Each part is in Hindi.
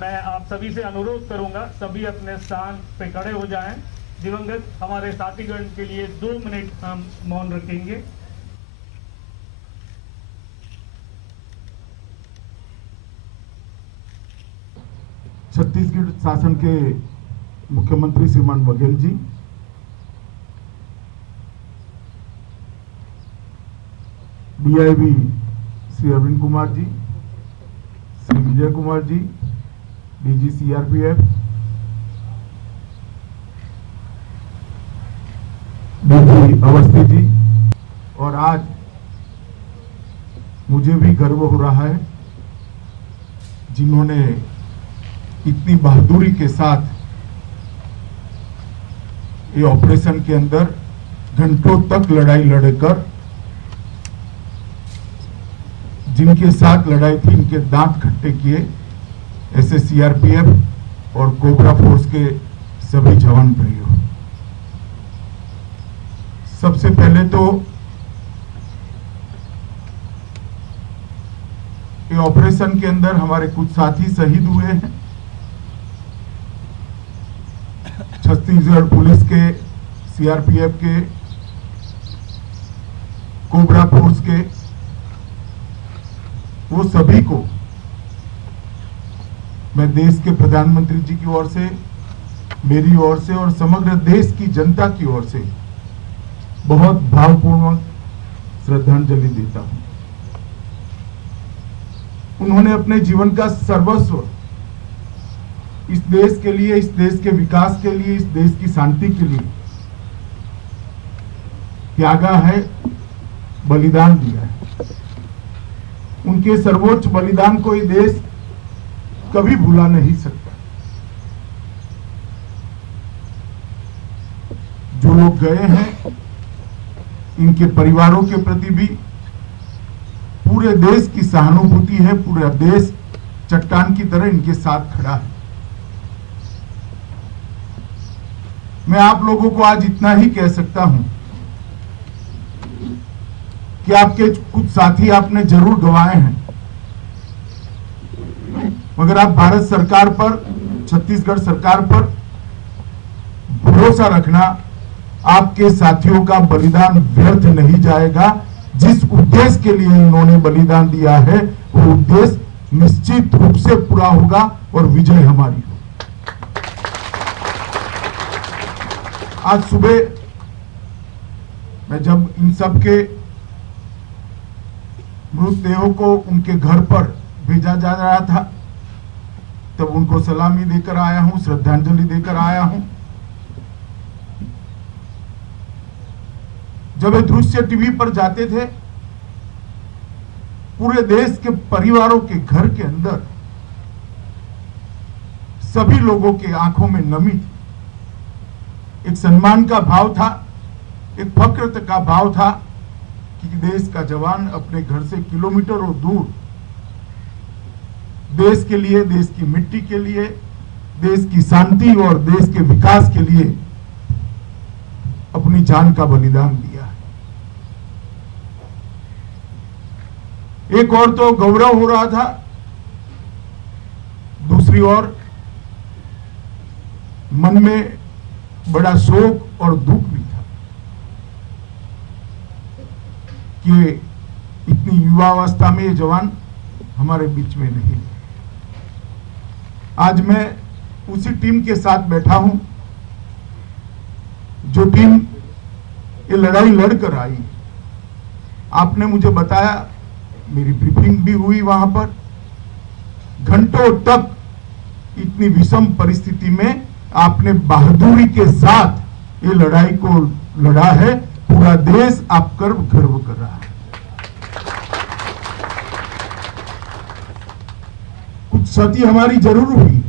मैं आप सभी से अनुरोध करूंगा, सभी अपने स्थान पे खड़े हो जाएं। दिवंगत हमारे साथीगण के लिए 2 मिनट हम मौन रखेंगे। छत्तीसगढ़ शासन के मुख्यमंत्री श्रीमान Baghel ji, DIB Shri Arvind Kumar ji, Shri Vijay Kumar ji, DG CRPF, DG Awasthi ji, और आज मुझे भी गर्व हो रहा है जिन्होंने इतनी बहादुरी के साथ ये ऑपरेशन के अंदर घंटों तक लड़ाई लड़कर, जिनके साथ लड़ाई थी इनके दांत खट्टे किए, ऐसे सीआरपीएफ और कोबरा फोर्स के सभी जवान भाइयों। सबसे पहले तो ये ऑपरेशन के अंदर हमारे कुछ साथी शहीद हुए हैं। छत्तीसगढ़ पुलिस के, सीआरपीएफ के, कोबरा फोर्स के, वो सभी को मैं देश के प्रधानमंत्री जी की ओर से, मेरी ओर से और समग्र देश की जनता की ओर से बहुत भावपूर्वक श्रद्धांजलि देता हूं। उन्होंने अपने जीवन का सर्वस्व इस देश के लिए, इस देश के विकास के लिए, इस देश की शांति के लिए त्यागा है, बलिदान दिया है। उनके सर्वोच्च बलिदान को ये देश कभी भुला नहीं सकता। जो लोग गए हैं, इनके परिवारों के प्रति भी पूरे देश की सहानुभूति है। पूरा देश चट्टान की तरह इनके साथ खड़ा है। मैं आप लोगों को आज इतना ही कह सकता हूं कि आपके कुछ साथी आपने जरूर गंवाए हैं, मगर आप भारत सरकार पर, छत्तीसगढ़ सरकार पर भरोसा रखना, आपके साथियों का बलिदान व्यर्थ नहीं जाएगा। जिस उद्देश्य के लिए इन्होंने बलिदान दिया है, वो उद्देश्य निश्चित रूप से पूरा होगा और विजय हमारी होगी। आज सुबह मैं जब इन सब के मृतदेहों को उनके घर पर भेजा जा रहा था, तब उनको सलामी देकर आया हूं, श्रद्धांजलि देकर आया हूं। जब ये दृश्य टीवी पर जाते थे, पूरे देश के परिवारों के घर के अंदर सभी लोगों के आंखों में नमी थी। एक सम्मान का भाव था, एक फक्र का भाव था कि देश का जवान अपने घर से किलोमीटरों दूर देश के लिए, देश की मिट्टी के लिए, देश की शांति और देश के विकास के लिए अपनी जान का बलिदान दिया है। एक और तो गौरव हो रहा था, दूसरी ओर मन में बड़ा शोक और दुख भी था कि इतनी युवावस्था में ये जवान हमारे बीच में नहीं है। आज मैं उसी टीम के साथ बैठा हूं जो टीम ये लड़ाई लड़कर आई। आपने मुझे बताया, मेरी ब्रीफिंग भी हुई वहां पर। घंटों तक इतनी विषम परिस्थिति में आपने बहादुरी के साथ ये लड़ाई को लड़ा है। पूरा देश आप पर गर्व कर रहा है। कुछ क्षति हमारी जरूर हुई,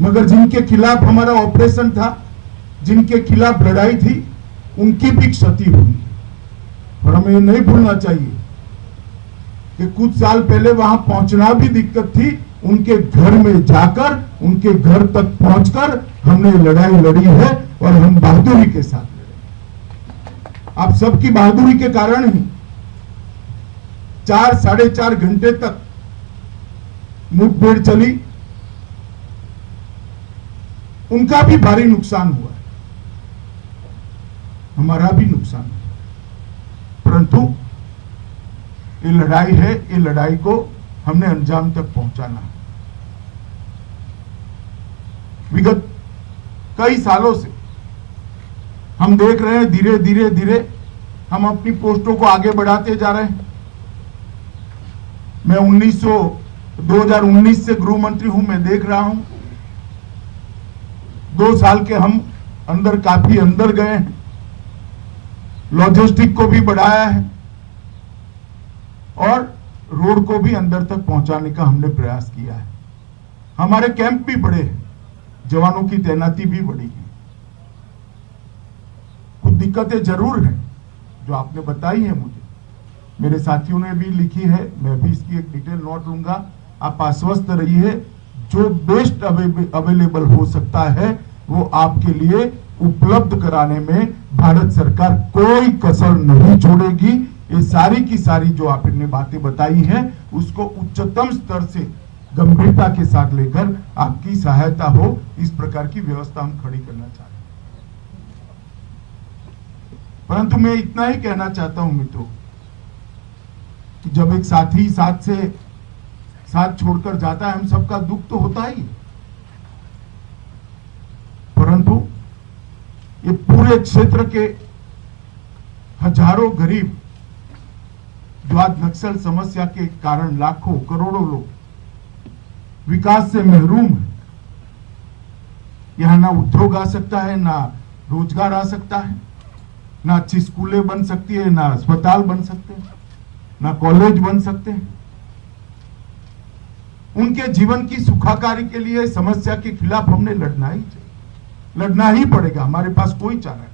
मगर जिनके खिलाफ हमारा ऑपरेशन था, जिनके खिलाफ लड़ाई थी, उनकी भी क्षति हुई। और हमें ये नहीं भूलना चाहिए कि कुछ साल पहले वहां पहुंचना भी दिक्कत थी। उनके घर में जाकर, उनके घर तक पहुंचकर हमने लड़ाई लड़ी है और हम बहादुरी के साथ लड़े। आप सबकी बहादुरी के कारण ही 4 साढ़े 4 घंटे तक मुठभेड़ चली, उनका भी भारी नुकसान हुआ, हमारा भी नुकसान हुआ। परंतु ये लड़ाई है, ये लड़ाई को हमने अंजाम तक पहुंचाना है। विगत कई सालों से हम देख रहे हैं, धीरे धीरे धीरे हम अपनी पोस्टों को आगे बढ़ाते जा रहे हैं। मैं 2019 से गृह मंत्री हूं, मैं देख रहा हूं 2 साल के हम काफी अंदर गए हैं, लॉजिस्टिक को भी बढ़ाया है और रोड को भी अंदर तक पहुंचाने का हमने प्रयास किया है। हमारे कैंप भी बड़े हैं, जवानों की तैनाती भी बढ़ी है। कुछ दिक्कतें जरूर हैं जो आपने बताई है, मुझे मेरे साथियों ने भी लिखी है, मैं भी इसकी एक डिटेल नोट लूंगा। आप आश्वस्त रहिए, जो बेस्ट अवेलेबल हो सकता है वो आपके लिए उपलब्ध कराने में भारत सरकार कोई कसर नहीं छोड़ेगी। ये सारी की सारी जो आपने बातें बताई हैं उसको उच्चतम स्तर से गंभीरता के साथ लेकर आपकी सहायता हो, इस प्रकार की व्यवस्था हम खड़ी करना चाहते हैं। परंतु मैं इतना ही कहना चाहता हूं मित्रों कि जब एक साथी साथ छोड़कर जाता है, हम सबका दुख तो होता ही है, परंतु ये पूरे क्षेत्र के हजारों गरीब जो आज नक्सल समस्या के कारण लाखों करोड़ों लोग विकास से महरूम है, यहां ना उद्योग आ सकता है, ना रोजगार आ सकता है, ना अच्छी स्कूलें बन सकती है, ना अस्पताल बन सकते हैं, ना कॉलेज बन सकते हैं। उनके जीवन की सुखाकारी के लिए समस्या के खिलाफ हमने लड़ना ही पड़ेगा, हमारे पास कोई चारा नहीं।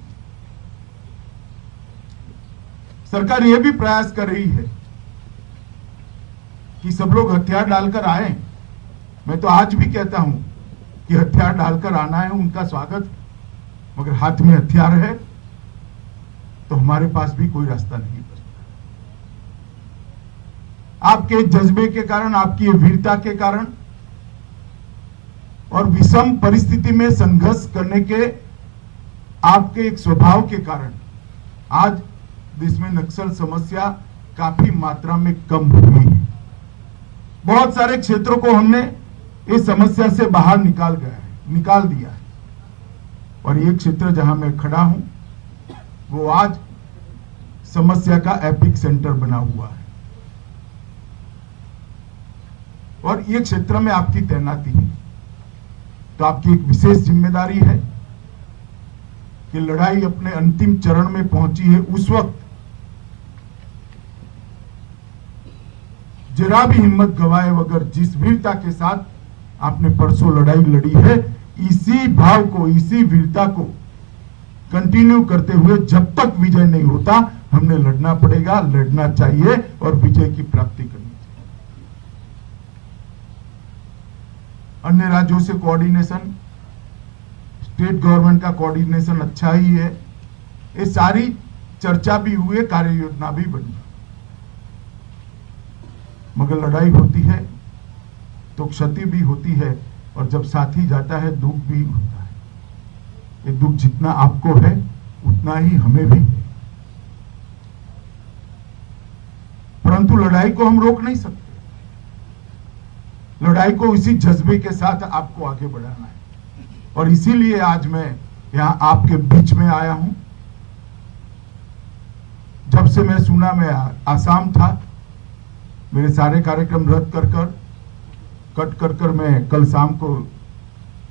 सरकार यह भी प्रयास कर रही है कि सब लोग हथियार डालकर आए। मैं तो आज भी कहता हूं कि हथियार डालकर आना है, उनका स्वागत, मगर हाथ में हथियार है तो हमारे पास भी कोई रास्ता नहीं बचता। आपके जज्बे के कारण, आपकी वीरता के कारण और विषम परिस्थिति में संघर्ष करने के आपके एक स्वभाव के कारण आज देश में नक्सल समस्या काफी मात्रा में कम हुई है। बहुत सारे क्षेत्रों को हमने इस समस्या से बाहर निकाल दिया है और ये क्षेत्र जहां मैं खड़ा हूं वो आज समस्या का एपिक सेंटर बना हुआ है और ये क्षेत्र में आपकी तैनाती है तो आपकी एक विशेष जिम्मेदारी है कि लड़ाई अपने अंतिम चरण में पहुंची है, उस वक्त जरा भी हिम्मत गवाए बगैर जिस वीरता के साथ आपने परसों लड़ाई लड़ी है, इसी भाव को, इसी वीरता को कंटिन्यू करते हुए जब तक विजय नहीं होता हमने लड़ना पड़ेगा, लड़ना चाहिए और विजय की प्राप्ति करनी चाहिए। अन्य राज्यों से कोऑर्डिनेशन, स्टेट गवर्नमेंट का कोऑर्डिनेशन अच्छा ही है, ये सारी चर्चा भी हुई है, कार्य योजना भी बनी, मगर लड़ाई होती है तो क्षति भी होती है और जब साथी जाता है दुख भी होता है। ये दुख जितना आपको है उतना ही हमें भी है, परंतु लड़ाई को हम रोक नहीं सकते। लड़ाई को इसी जज्बे के साथ आपको आगे बढ़ाना है और इसीलिए आज मैं यहां आपके बीच में आया हूं। जब से मैं सुना, मैं आसाम था, मेरे सारे कार्यक्रम रद्द कर कर मैं कल शाम को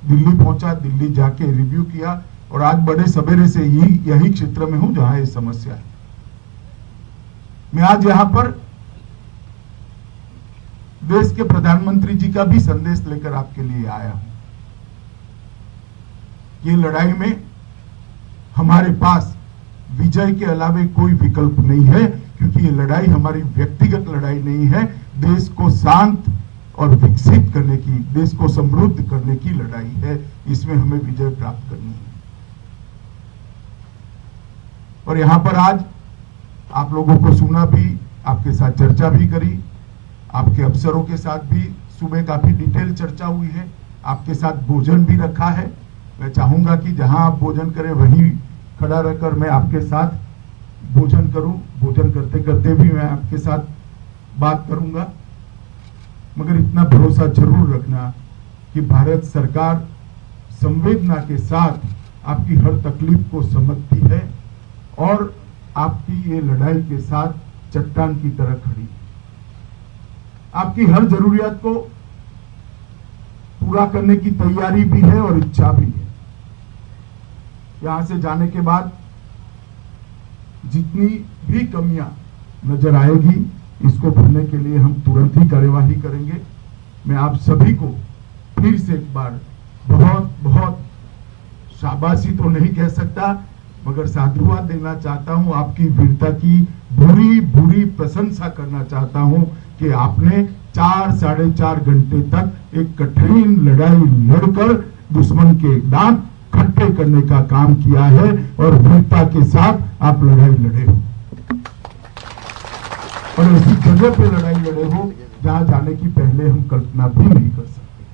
दिल्ली पहुंचा, दिल्ली जाके रिव्यू किया और आज बड़े सवेरे से यही क्षेत्र में हूं जहां ये समस्या है। मैं आज यहां पर देश के प्रधानमंत्री जी का भी संदेश लेकर आपके लिए आया हूं। ये लड़ाई में हमारे पास विजय के अलावे कोई विकल्प नहीं है, क्योंकि ये लड़ाई हमारी व्यक्तिगत लड़ाई नहीं है, देश को शांत और विकसित करने की, देश को समृद्ध करने की लड़ाई है। इसमें हमें विजय प्राप्त करनी है और यहां पर आज आप लोगों को सुना भी, आपके साथ चर्चा भी करी, आपके अफसरों के साथ भी सुबह काफी डिटेल चर्चा हुई है, आपके साथ भोजन भी रखा है। मैं चाहूंगा कि जहां आप भोजन करें वहीं खड़ा रहकर मैं आपके साथ भोजन करूं। भोजन करते करते भी मैं आपके साथ बात करूंगा, मगर इतना भरोसा जरूर रखना कि भारत सरकार संवेदना के साथ आपकी हर तकलीफ को समझती है और आपकी ये लड़ाई के साथ चट्टान की तरह खड़ी है। आपकी हर जरूरियात को पूरा करने की तैयारी भी है और इच्छा भी है। यहां से जाने के बाद जितनी भी कमियां नजर आएगी, इसको भरने के लिए हम तुरंत ही कार्यवाही करेंगे। मैं आप सभी को फिर से एक बार बहुत बहुत शाबाशी तो नहीं कह सकता, मगर साधुवाद देना चाहता हूं, आपकी वीरता की बुरी बुरी प्रशंसा करना चाहता हूं कि आपने 4-4.5 घंटे तक एक कठिन लड़ाई लड़कर दुश्मन के दांत खट्टे करने का काम किया है और वीरता के साथ आप लड़ाई लड़े हो और ऐसी जगह पे लड़ाई लड़े हो जहां जाने की पहले हम कल्पना भी नहीं कर सकते।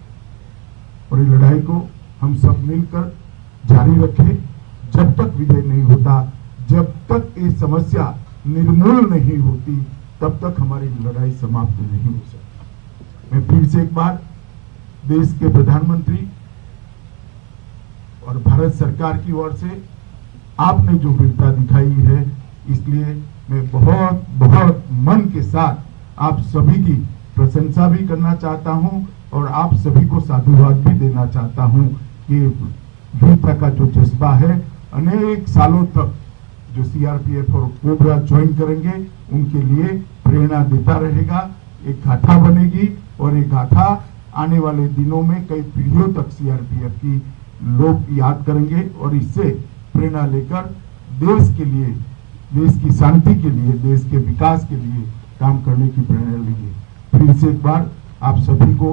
और ये लड़ाई को हम सब मिलकर जारी रखें जब तक विजय नहीं होता, जब तक ये समस्या निर्मूल नहीं होती, तब तक हमारी लड़ाई समाप्त नहीं हो सकती। मैं फिर से एक बार देश के प्रधानमंत्री और भारत सरकार की ओर से आपने जो वीरता दिखाई है, इसलिए मैं बहुत बहुत मन के साथ आप सभी की प्रशंसा भी करना चाहता हूं और आप सभी को साधुवाद भी देना चाहता हूं कि वीरता का जो जज्बा है अनेक सालों तक जो सीआरपीएफ और कोबरा ज्वाइन करेंगे उनके लिए प्रेरणा देता रहेगा। एक गाथा बनेगी और एक गाथा आने वाले दिनों में कई पीढ़ियों तक सीआरपीएफ की लोग याद करेंगे और इससे प्रेरणा लेकर देश के लिए, देश की शांति के लिए, देश के विकास के लिए काम करने की प्रेरणा लेंगे। फिर से एक बार आप सभी को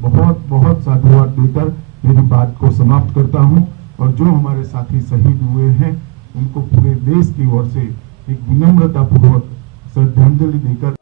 बहुत बहुत साधुवाद देकर मेरी बात को समाप्त करता हूं और जो हमारे साथी शहीद हुए हैं उनको पूरे देश की ओर से एक विनम्रता पूर्वक श्रद्धांजलि देकर